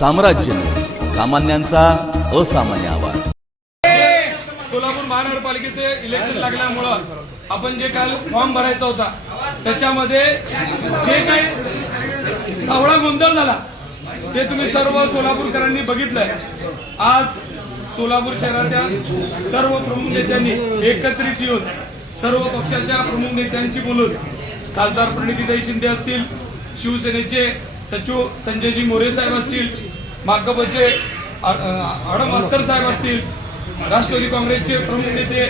साम्राज्य सामान्यांचा असामान्य आवाज. सोलापूर महानगरपालिकेचे इलेक्शन लागल्यामुळं आपण जे काल फॉर्म भरायचा होता त्याच्यामध्ये जे काही सावळा गोंधळ झाला ते तुम्ही सर्व सोलापूरकरांनी बघितलंय. आज सोलापूर शहराच्या सर्व प्रमुख नेत्यांनी एकत्रित येऊन सर्व पक्षाच्या प्रमुख नेत्यांची बोलून खासदार प्रणितीताई शिंदे असतील शिवसेनेचे सचिव संजयजी मोरे साहेब असतील मागबचे आडम अस्कर साहेब असतील राष्ट्रवादी काँग्रेसचे प्रमुख नेते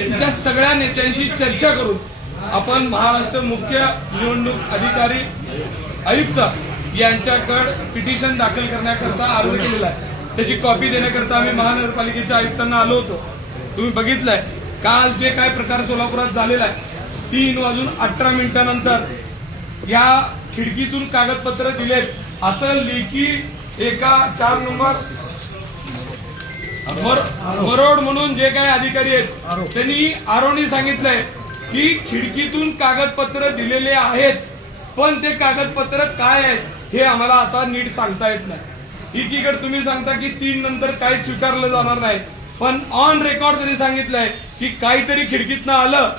यांच्या सगळ्या नेत्यांशी चर्चा करून आपण महाराष्ट्र मुख्य निवडणूक अधिकारी आयुक्त यांच्याकडे पिटिशन दाखल करण्याकरता अर्ज केलेला आहे. त्याची कॉपी देण्याकरता आम्ही महानगरपालिकेच्या आयुक्तांना आलो होतो. तुम्ही बघितलंय काल जे काय प्रकार सोलापुरात झालेला आहे तीन वाजून अठरा मिनिटानंतर या खिडकीतून कागदपत्र दिलेत. असं लेखी एका चार नंबर मर- मरोड म्हणून जे काही अधिकारी आहेत त्यांनी आरोनी सांगितलंय की खिडकीतून कागदपत्र दिलेले आहेत पण ते कागदपत्र काय आहेत हे आम्हाला आता नीट सांगता येत नाही. एकीकडे तुम्ही सांगता की तीन नंतर काहीच स्वीकारलं जाणार नाही पण ऑन रेकॉर्ड त्यांनी सांगितलंय की काहीतरी खिडकीतनं आलं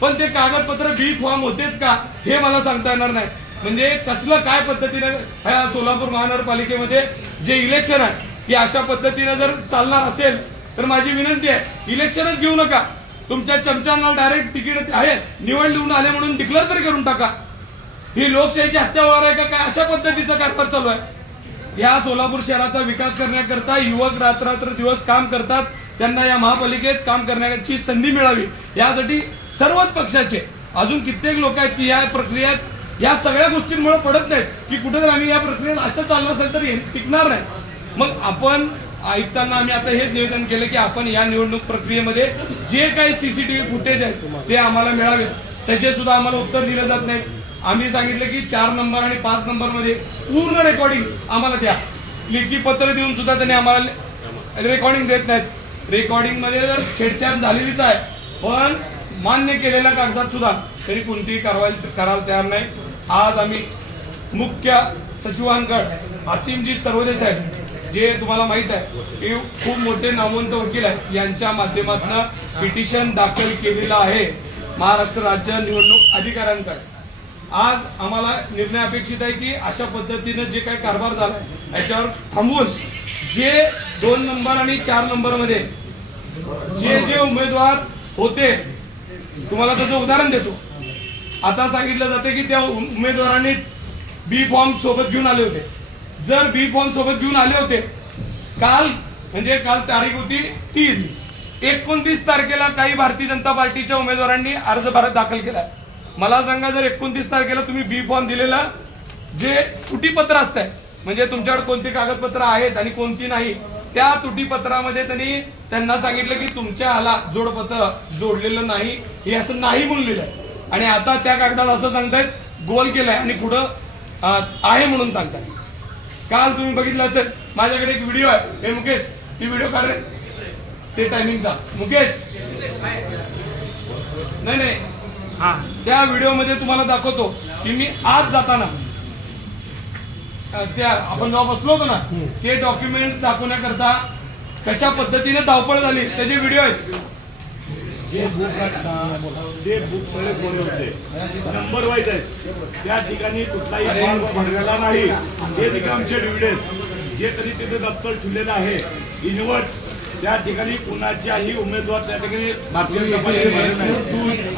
पण ते कागदपत्र बी फॉर्म होतेच का हे मला सांगता येणार नाही. म्हणजे कसलं काय पद्धतीने ह्या सोलापूर महानगरपालिकेमध्ये जे इलेक्शन आहे हे अशा पद्धतीने जर चालणार असेल तर माझी विनंती आहे इलेक्शनच घेऊ नका. तुमच्या चमच्यांना डायरेक्ट तिकीट आहे निवड लिहून आले म्हणून डिक्लेअर तरी करून टाका. ही लोकशाहीची हत्या होणार आहे का काय अशा पद्धतीचा कारभार चालू आहे. या सोलापूर शहराचा विकास करण्याकरता युवक रात्र दिवस काम करतात त्यांना या महापालिकेत काम करण्याची संधी मिळावी. यासाठी सर्वच पक्षाचे अजून कित्येक लोक आहेत की या प्रक्रियेत या सगळ्या गोष्टींमुळे पडत नाहीत की कुठेतरी आम्ही या प्रक्रियेत असं चाललं असेल तर टिकणार नाही. मग आपण आयुक्तांना आम्ही आता हेच निवेदन केलं की आपण या निवडणूक प्रक्रियेमध्ये जे काही सीसीटीव्ही फुटेज आहेत ते आम्हाला मिळावेत. त्याचे सुद्धा आम्हाला उत्तर दिलं जात नाही आम्ही सांगितलं की चार नंबर आणि पाच नंबरमध्ये पूर्ण रेकॉर्डिंग आम्हाला द्या. लेखी पत्र देऊन सुद्धा त्यांनी आम्हाला रेकॉर्डिंग देत नाहीत. रेकॉर्डिंगमध्ये जर छेडछाड झालेलीच आहे. पण मान्य केलेल्या कागदात सुद्धा तरी कोणतीही कारवाई करायला तयार नाही. आज आम्ही मुख्य सचिवांकड असीमजी सर्वदे साहेब जे तुम्हाला माहीत आहे की खूप मोठे नामवंत वकील आहेत यांच्या माध्यमातून पिटिशन दाखल केलेलं आहे महाराष्ट्र राज्य निवडणूक अधिकाऱ्यांकडे. आज आम्हाला निर्णय अपेक्षित आहे की अशा पद्धतीनं जे काही कारभार झाला याच्यावर थांबवून जे दोन नंबर आणि चार नंबरमध्ये जे जे उमेदवार होते तुम्हाला त्याचं उदाहरण देतो. आता सांगितलं जाते की त्या उमेदवारांनीच बी फॉर्म सोबत घेऊन आले होते. जर बी फॉर्म सोबत घेऊन आले होते काल म्हणजे काल तारीख होती तीस. एकोणतीस तारखेला काही भारतीय जनता पार्टीच्या उमेदवारांनी अर्ज भारत दाखल केला. मला सांगा जर एकोणतीस तारखेला तुम्ही बी फॉर्म दिलेला जे तुटीपत्र असतंय म्हणजे तुमच्याकडे कोणती कागदपत्र आहेत आणि कोणती नाही त्या तुटीपत्रामध्ये त्यांनी त्यांना सांगितलं की तुमच्या ह्याला जोडपत्र जोडलेलं नाही हे असं नाही म्हणून आहे आणि आता त्या कागदात असं सांगतायत गोल केलंय आणि पुढं आहे म्हणून सांगताय काल तुम्ही बघितलं असेल माझ्याकडे एक व्हिडिओ आहे. हे मुकेश ती व्हिडिओ काढ रे. ते टायमिंगचा मुकेश! नाही नाही. त्या व्हिडिओमध्ये तुम्हाला दाखवतो की मी आज जाताना त्या आपण जेव्हा बसलो होतो ना ते डॉक्युमेंट दाखवण्याकरता कशा पद्धतीने धावपळ झाली त्याचे व्हिडिओ आहेत जे बुक ते बुक सगळे कोरे होते. नंबर वाईज आहेत. त्या ठिकाणी कुठलाही फॉर्म भरलेला नाही. ते ठिकाणी आमचे डिव्हिडंड जे तरी तिथे दप्तर ठेवलेलं आहे. निवड त्या ठिकाणी कुणाच्याही उमेदवार त्या ठिकाणी भारतीय जनता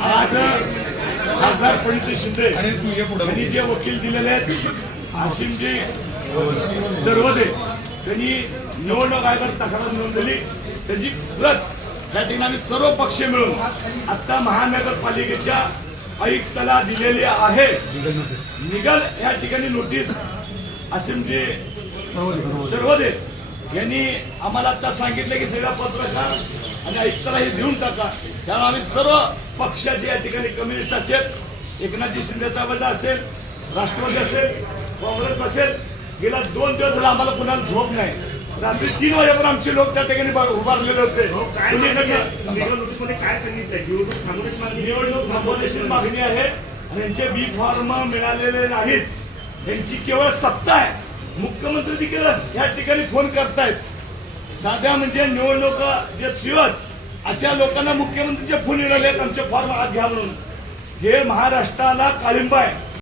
आज खासदार पंडित शिंदे आणि तू ये पुढे त्यांनी जे वकील दिलेले आहेत आशिमजी सर्वदे त्यांनी निवडणूक आयोगात तक्रार नोंदवली त्याची प्रत या ठिकाणी सर्व पक्ष मिळून आता महानगरपालिकेच्या आयुक्ताला दिलेली आहे. निगल या ठिकाणी नोटीस आशिमजी सर्वदे यांनी आम्हाला आता सांगितलं की सगळ्या पत्रकार आणि आयुक्ताला हे देऊन टाका. त्यामुळे आम्ही सर्व पक्षाचे या ठिकाणी कम्युनिस्ट असेल एकनाथजी शिंदे साहेबांचा असेल राष्ट्रवादी असेल काँग्रेस असेल गेल्या दोन दिवस झाला आम्हाला पुन्हा झोप नाही. रात्री तीन वाजेपर्यंत आमचे लोक त्या ठिकाणी उभारलेले होते. कुणीकडनं- नोटीसमध्ये काय सांगितलंय निवडणूक थांबवण्याची मागणी निवडणूक थांबवण्याची मागणी आहे. आणि यांचे बी फॉर्म मिळालेले नाहीत. यांची केवळ सत्ता आहे. मुख्यमंत्री देखील या ठिकाणी फोन करतायत. साध्या म्हणजे निवडणुका जे सिंहत अशा लोकांना मुख्यमंत्रीचे फोन येऊ लागलेत आमचे फॉर्म आत घ्या म्हणून. हे महाराष्ट्राला काळिंबा आहे.